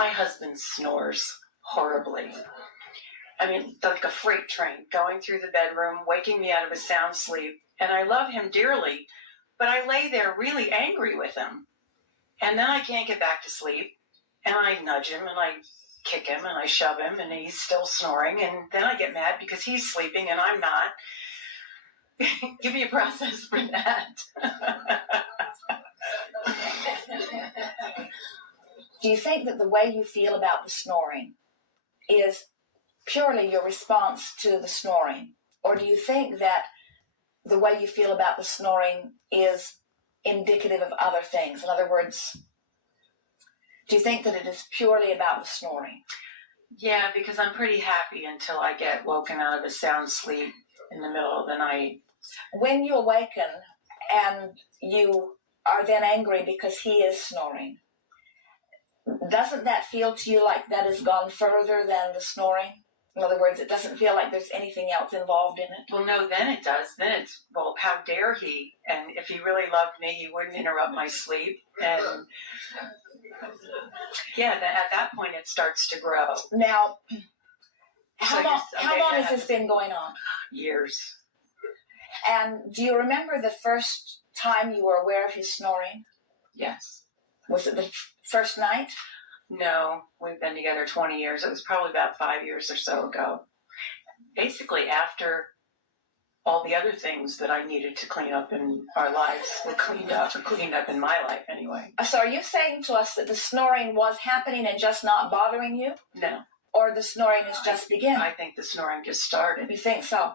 My husband snores horribly. I mean, like a freight train going through the bedroom, waking me out of a sound sleep. And I love him dearly, but I lay there really angry with him. And then I can't get back to sleep. And I nudge him and I kick him and I shove him and he's still snoring. And then I get mad because he's sleeping and I'm not. Give me a process for that. Do you think that the way you feel about the snoring is purely your response to the snoring? Or do you think that the way you feel about the snoring is indicative of other things? In other words, do you think that it is purely about the snoring? Yeah, because I'm pretty happy until I get woken out of a sound sleep in the middle of the night. When you awaken and you are then angry because he is snoring, doesn't that feel to you like that has gone further than the snoring? In other words, it doesn't feel like there's anything else involved in it? Well, no, then it does. Then it's, well, how dare he? And if he really loved me, he wouldn't interrupt my sleep. And yeah, at that point it starts to grow. Now, how long has this been going on? Years. And do you remember the first time you were aware of his snoring? Yes. Was it the first night? No, we've been together 20 years. It was probably about 5 years or so ago. Basically, after all the other things that I needed to clean up in our lives were cleaned up in my life anyway. So are you saying to us that the snoring was happening and just not bothering you? No. Or the snoring is just beginning? I think the snoring just started. You think so?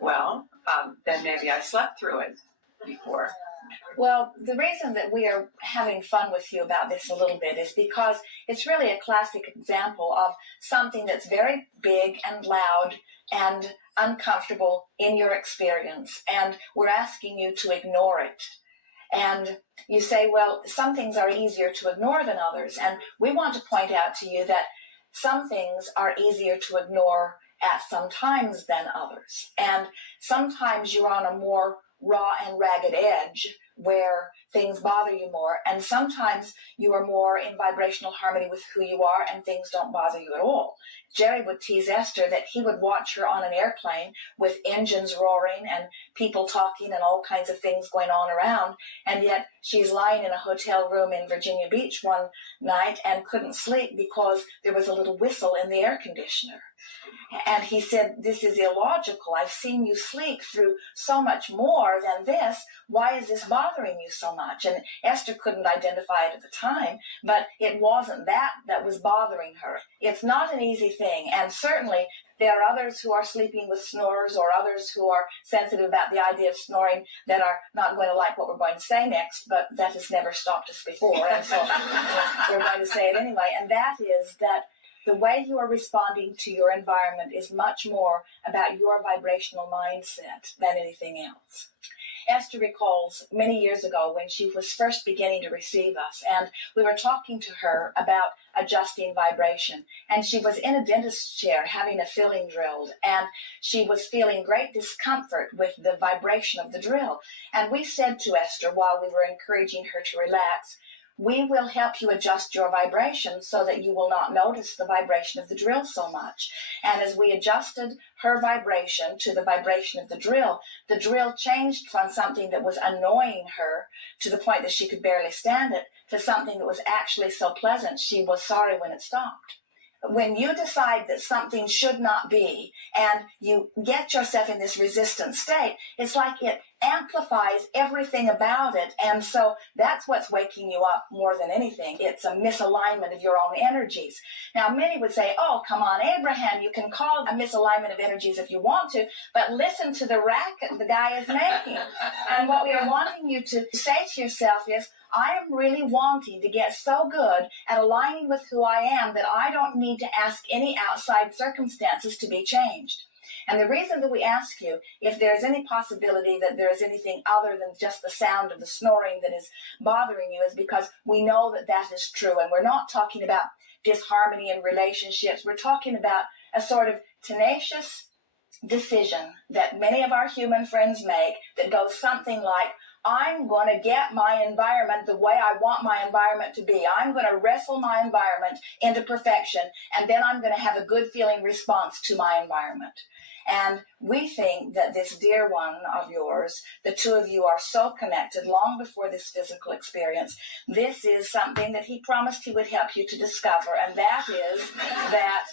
Well, then maybe I slept through it before. Well, the reason that we are having fun with you about this a little bit is because it's really a classic example of something that's very big and loud and uncomfortable in your experience, and we're asking you to ignore it. And you say, well, some things are easier to ignore than others, and we want to point out to you that some things are easier to ignore at some times than others, and sometimes you're on a more raw and ragged edge where things bother you more, and sometimes you are more in vibrational harmony with who you are and things don't bother you at all. Jerry would tease Esther that he would watch her on an airplane with engines roaring and people talking and all kinds of things going on around, and yet she's lying in a hotel room in Virginia Beach one night and couldn't sleep because there was a little whistle in the air conditioner. And he said, this is illogical. I've seen you sleep through so much more than this. Why is this bothering you so much? And Esther couldn't identify it at the time, but it wasn't that was bothering her. It's not an easy thing. And certainly there are others who are sleeping with snores or others who are sensitive about the idea of snoring that are not going to like what we're going to say next, but that has never stopped us before. And so we're going to say it anyway. And that is that the way you are responding to your environment is much more about your vibrational mindset than anything else. Esther recalls many years ago when she was first beginning to receive us, and we were talking to her about adjusting vibration, and she was in a dentist's chair having a filling drilled, and she was feeling great discomfort with the vibration of the drill. And we said to Esther, while we were encouraging her to relax, we will help you adjust your vibration so that you will not notice the vibration of the drill so much. And as we adjusted her vibration to the vibration of the drill changed from something that was annoying her to the point that she could barely stand it to something that was actually so pleasant she was sorry when it stopped. When you decide that something should not be and you get yourself in this resistant state, it's like it amplifies everything about it. And so that's what's waking you up more than anything. It's a misalignment of your own energies. Now, many would say, oh, come on, Abraham, you can call it a misalignment of energies if you want to, but listen to the racket the guy is making. And what we are wanting you to say to yourself is, I am really wanting to get so good at aligning with who I am that I don't need to ask any outside circumstances to be changed. And the reason that we ask you if there's any possibility that there is anything other than just the sound of the snoring that is bothering you is because we know that that is true. And we're not talking about disharmony in relationships. We're talking about a sort of tenacious decision that many of our human friends make that goes something like, I'm going to get my environment the way I want my environment to be. I'm going to wrestle my environment into perfection, and then I'm going to have a good feeling response to my environment. And we think that this dear one of yours, the two of you are so connected long before this physical experience. This is something that he promised he would help you to discover, and that is that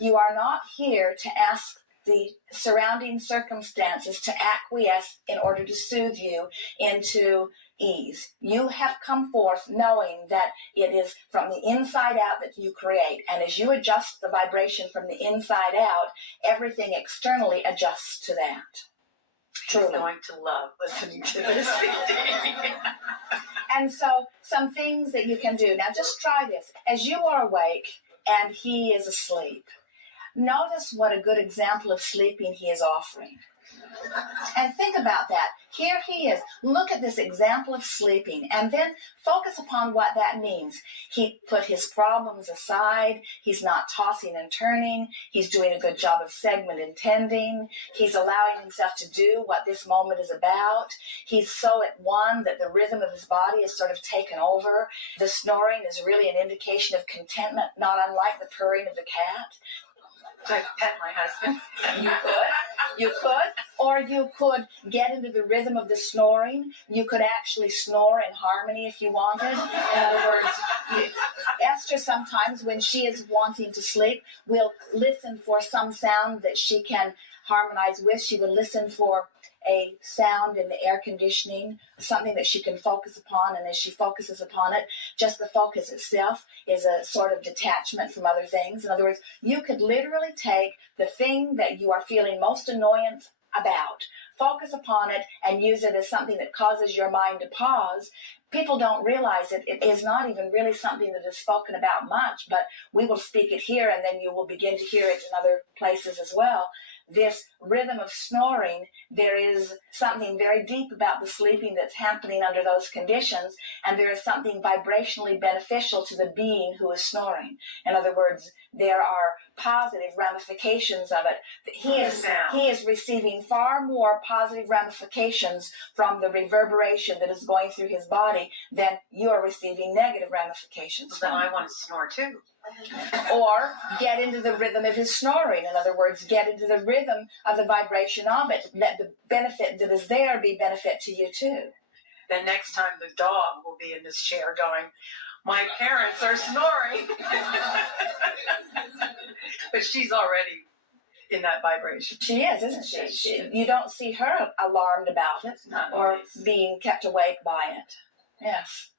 you are not here to ask the surrounding circumstances to acquiesce in order to soothe you into ease. You have come forth knowing that it is from the inside out that you create. And as you adjust the vibration from the inside out, everything externally adjusts to that. Truly. She's going to love listening to this. And so some things that you can do. Now just try this. As you are awake and he is asleep, notice what a good example of sleeping he is offering. And think about that. Here he is. Look at this example of sleeping and then focus upon what that means. He put his problems aside. He's not tossing and turning. He's doing a good job of segment intending. He's allowing himself to do what this moment is about. He's so at one that the rhythm of his body is sort of taken over. The snoring is really an indication of contentment, not unlike the purring of the cat. To pet my husband. You could, or you could get into the rhythm of the snoring. You could actually snore in harmony if you wanted. In other words, Esther sometimes, when she is wanting to sleep, will listen for some sound that she can harmonize with. She will listen for a sound in the air conditioning, something that she can focus upon, and as she focuses upon it, just the focus itself is a sort of detachment from other things. In other words, you could literally take the thing that you are feeling most annoyance about, focus upon it, and use it as something that causes your mind to pause. People don't realize it. It is not even really something that is spoken about much, but we will speak it here, and then you will begin to hear it in other places as well. This rhythm of snoring, there is something very deep about the sleeping that's happening under those conditions, and there is something vibrationally beneficial to the being who is snoring. In other words, there are positive ramifications of it. He is receiving far more positive ramifications from the reverberation that is going through his body than you are receiving negative ramifications. Then I want to snore too. Or get into the rhythm of his snoring. In other words, get into the rhythm of the vibration of it. Let the benefit that is there be benefit to you too. Then next time the dog will be in this chair going, my parents are snoring. But she's already in that vibration. She is, isn't she? You don't see her alarmed about it or being kept awake by it. Yes.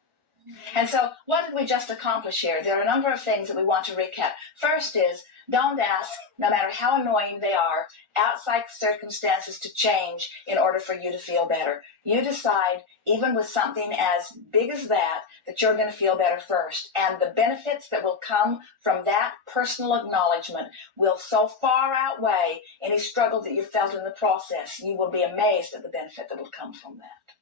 And so what did we just accomplish here? There are a number of things that we want to recap. First is, don't ask, no matter how annoying they are, outside circumstances to change in order for you to feel better. You decide, even with something as big as that you're going to feel better first. And the benefits that will come from that personal acknowledgement will so far outweigh any struggle that you felt in the process. You will be amazed at the benefit that will come from that.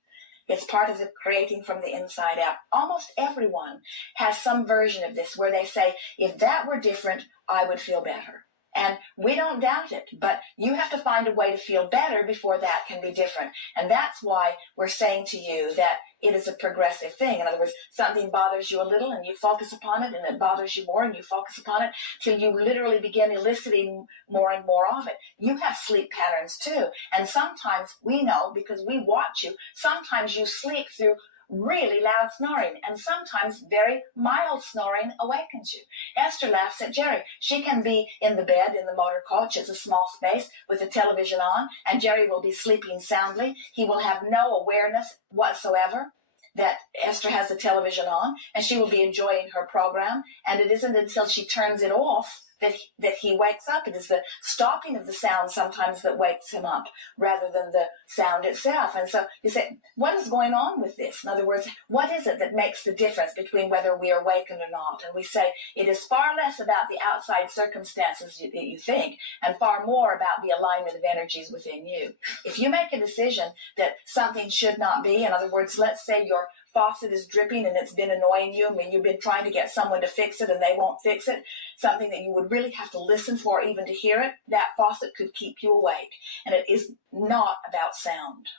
It's part of the creating from the inside out. Almost everyone has some version of this where they say, if that were different, I would feel better. And we don't doubt it, but you have to find a way to feel better before that can be different. And that's why we're saying to you that it is a progressive thing. In other words, something bothers you a little and you focus upon it, and it bothers you more and you focus upon it till you literally begin eliciting more and more of it. You have sleep patterns too. And sometimes we know, because we watch you, sometimes you sleep through really loud snoring, and sometimes very mild snoring awakens you. Esther laughs at Jerry. She can be in the bed in the motor coach. It's a small space with the television on, and Jerry will be sleeping soundly. He will have no awareness whatsoever that Esther has the television on, and she will be enjoying her program, and it isn't until she turns it off that he wakes up. It is the stopping of the sound sometimes that wakes him up rather than the sound itself. And so you say, what is going on with this? In other words, what is it that makes the difference between whether we are awakened or not? And we say it is far less about the outside circumstances that you think and far more about the alignment of energies within you. If you make a decision that something should not be, in other words, let's say your faucet is dripping and it's been annoying you, and you've been trying to get someone to fix it and they won't fix it, something that you would really have to listen for even to hear it, that faucet could keep you awake. And it is not about sound.